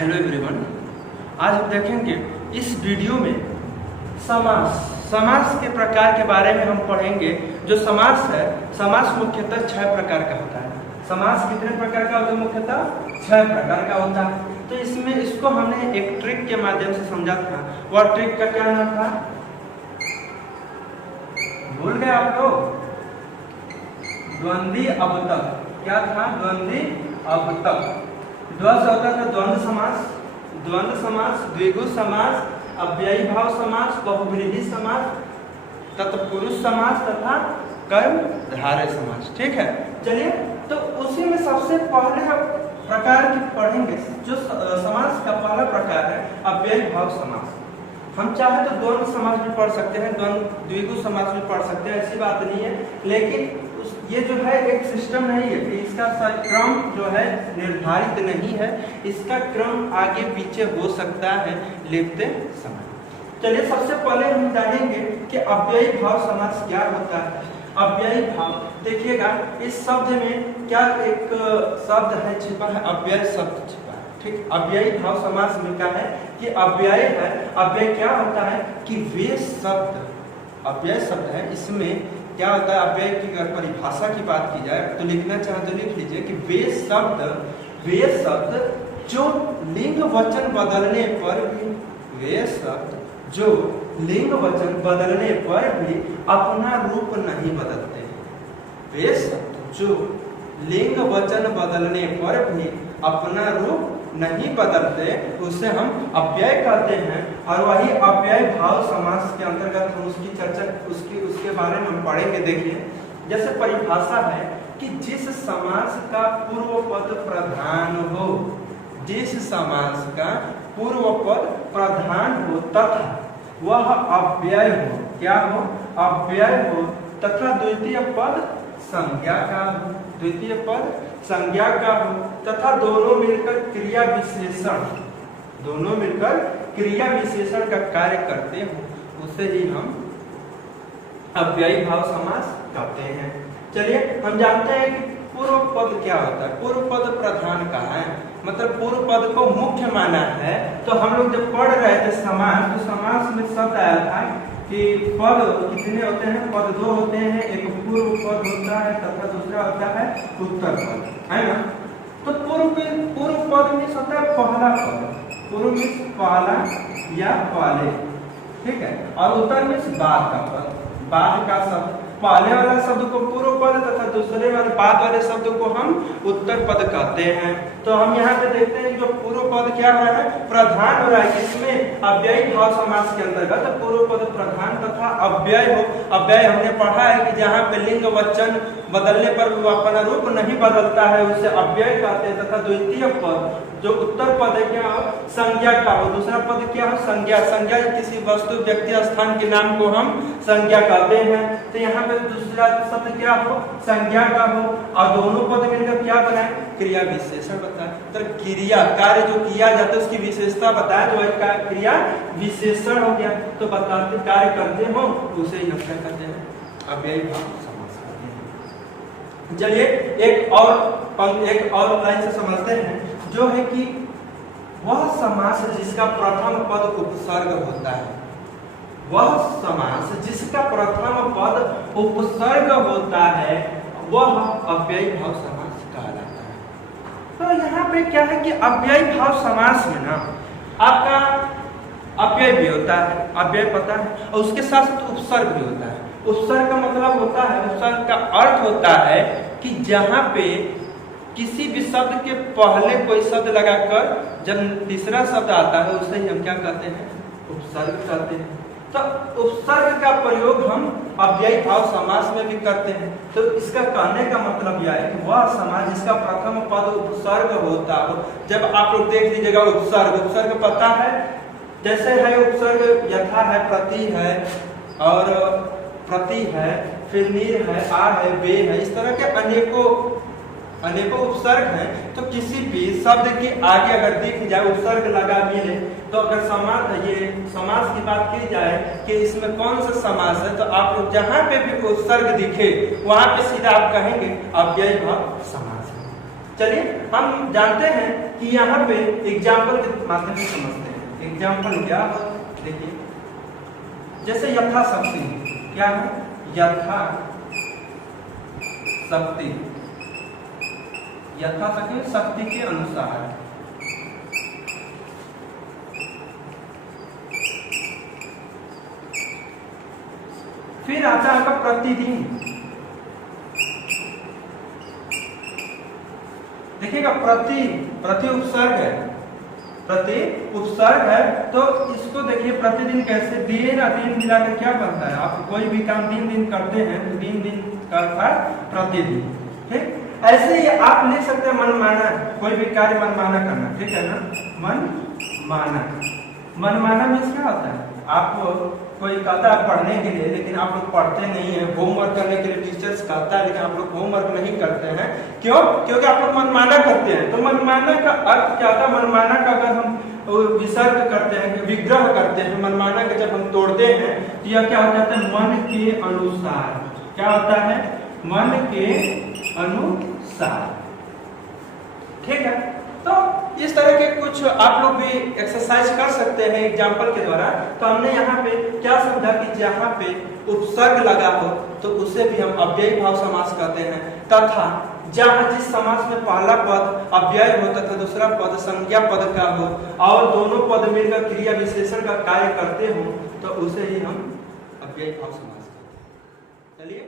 Hello everyone, आज हम देखेंगे इस वीडियो में समास के प्रकार के बारे में हम पढ़ेंगे। जो समास है, समास मुख्यतः 6 प्रकार का होता है। समास कितने प्रकार का होता है? मुख्यतः 6 प्रकार का होता है। तो इसमें इसको हमने एक ट्रिक के माध्यम से समझा था। वह ट्रिक का क्या नाम था? भूल गए आप लोग? द्वंद्वी अवतक। क्या था? द्वंद्वी अवतक। द्वंद्व होता था द्वंद्व समास, द्वंद्व समास, द्विगु समास, अव्ययी भाव समास, बहुव्रीहि समास, तत्पुरुष समास तथा कर्मधारय समास। ठीक है, चलिए तो उसी में सबसे पहले प्रकार की पढ़ेंगे। जो समास का पहला प्रकार है अव्ययी भाव समास। हम चाहे तो द्वंद्व समास भी पढ़ सकते हैं, द्विगु समास भी पढ़ सकते हैं, ऐसी बात नहीं है। लेकिन ये जो है एक सिस्टम नहीं है कि इसका क्रम जो है निर्धारित नहीं है। इसका क्रम आगे पीछे हो सकता है लिखते समय। चलिए सबसे पहले हम जानेंगे कि अव्ययी भाव समास क्या होता है। अव्ययी भाव देखिएगा, इस शब्द में क्या एक शब्द है छिपा है, अव्यय शब्द छिपा है। ठीक, अव्ययी भाव समास में क्या है कि अव्यय है। अव्यय क्या होता है कि वे शब्द, अव्यय शब्द है, इसमें क्या होता है? अव्यय की अगर परिभाषा की बात की जाए तो लिखना चाहे तो लिख लीजिए कि वे शब्द जो लिंग वचन बदलने पर भी, वे शब्द जो लिंग वचन बदलने पर भी अपना रूप नहीं बदलते। वे शब्द जो लिंग वचन बदलने पर भी अपना रूप नहीं बदलते, उसे हम अव्यय कहते हैं। और वही अव्यय भाव समास के अंतर्गत हम उसकी चर्चा उसके बारे में हम पढ़ेंगे। देखिए, जैसे परिभाषा है कि जिस समास का पूर्व पद प्रधान हो, जिस समास का पूर्व पद प्रधान हो तथा वह अव्यय हो, क्या हो? अव्यय हो, तथा द्वितीय पद संज्ञा का हो, द्वितीय पद संज्ञा का हो, तथा दोनों मिलकर क्रिया विशेषण का कार्य करते हो, उसे ही हम अव्ययी भाव समास कहते हैं। चलिए हम जानते हैं कि पूर्व पद क्या होता है। पूर्व पद प्रधान का है, मतलब पूर्व पद को मुख्य माना है। तो हम लोग जब पढ़ रहे थे समास, तो समास में शब्द आया था कि पद कितने होते हैं? पद 2 होते हैं। एक पूर्व पद होता है तथा दूसरा होता है उत्तर पद, है ना? तो पूर्व पद में होता है पहला पद, पूर्व में पहला या पहले, ठीक है। और उत्तर में बाद का पद, बाद का शब्द। पहले वाला शब्द को पूर्व पद तथा दूसरे वाले बाद वाले शब्द को हम उत्तर पद कहते हैं। तो हम यहाँ पे देखते हैं जो पूर्व पद क्या हो रहा है? प्रधान हो रहा है। इसमें अव्ययी भाव समास के अंतर्गत पूर्व पद प्रधान तथा अव्यय हो। अव्यय हमने पढ़ा है कि जहाँ पे लिंग वचन बदलने पर वो अपना रूप नहीं बदलता है, उसे अव्यय कहते हैं। तथा द्वितीय पद जो उत्तर पद है क्या हो? संज्ञा का हो। दूसरा पद क्या हो? संज्ञा। संज्ञा किसी वस्तु, व्यक्ति, स्थान के नाम को हम संज्ञा कहते हैं। तो यहाँ पे दूसरा शब्द क्या हो? संज्ञा का हो। और दोनों पद मिलकर क्या बनाए? क्रिया विशेषण बताए। तो क्रिया, कार्य जो किया जाता है उसकी विशेषता बताए, तो एक क्रिया विशेषण हो गया। तो बताते कार्य करते हो उसे ही हम क्या कहते हैं? अव्ययी भाव समास कहते हैं। चलिए एक और लाइन से समझते हैं, जो है कि वह समास जिसका प्रथम पद उपसर्ग होता है, वह समास जिसका प्रथम पद उपसर्ग होता है, वह अव्ययी भाव समास कहलाता है। तो यहाँ पे क्या है कि अव्ययी भाव समास में ना आपका अव्यय भी होता है, अव्यय पता है, और उसके साथ उपसर्ग भी होता है। उपसर्ग का मतलब होता है, उपसर्ग का अर्थ होता है कि जहाँ पे किसी भी शब्द के पहले कोई शब्द लगाकर जब तीसरा शब्द आता है उसे ही हम क्या कहते हैं? उपसर्ग कहते हैं। तो उपसर्ग का प्रयोग हम अव्ययी भाव समास में भी करते हैं। तो इसका कहने का मतलब यह है कि वह समास जिसका प्रथम पद उपसर्ग होता हो। जब आप लोग देख लीजिएगा उपसर्ग पता है, जैसे है उपसर्ग यथा है, प्रति है, और प्रति है, फिर नीर है, आ है, बे है, इस तरह के अनेकों उपसर्ग हैं। तो किसी भी शब्द के आगे अगर दिख जाए उपसर्ग लगा मिले, तो अगर समास की बात की जाए कि इसमें कौन सा समास है, तो आप लोग जहां पे भी उपसर्ग दिखे वहां पे सीधा आप कहेंगे अव्ययी भाव समास है। चलिए हम जानते हैं कि यहाँ पे एग्जाम्पल के माध्यम से समझते हैं। एग्जाम्पल क्या है, देखिए जैसे यथाशक्ति, क्या है यथाशक्ति, यथाशक्ति शक्ति के अनुसार। फिर आता है आपका प्रतिदिन, देखिएगा प्रति उपसर्ग है, प्रति उपसर्ग है तो इसको देखिए प्रतिदिन कैसे, दिन और दिन मिलाकर क्या बनता है, आप कोई भी काम दिन दिन करते हैं तो दिन दिन का अर्थ प्रतिदिन, ठीक। ऐसे ही आप लिख सकते हैं मनमाना, कोई भी कार्य मनमाना करना, ठीक है ना, मनमाना। मनमाना में क्या होता है, आपको कोई कहता है पढ़ने के लिए लेकिन आप लोग पढ़ते नहीं है, होमवर्क करने के लिए टीचर्स कहता है लेकिन आप लोग होमवर्क नहीं करते हैं, क्यों? क्योंकि आप लोग मनमाना करते हैं। तो मनमाना का अर्थ क्या होता है, मनमाना का अगर हम विसर्ग करते हैं, विग्रह करते हैं, मनमाना के जब हम तोड़ते हैं तो यह क्या हो जाता है, मन के अनुसार। क्या होता है, मन के अनुसार, ठीक है। तो इस तरह के कुछ आप लोग भी एक्सरसाइज कर सकते हैं एग्जाम्पल के द्वारा। तो हमने यहाँ पे क्या समझा कि जहाँ पे उपसर्ग लगा हो तो उसे भी हम अव्ययी भाव समास कहते हैं, तथा जहाँ जिस समास में पहला पद अव्यय हो तथा दूसरा पद संज्ञा पद का हो और दोनों पद मिलकर क्रिया विशेषण का कार्य करते हो तो उसे ही हम अव्ययी भाव समास कहते हैं। चलिए।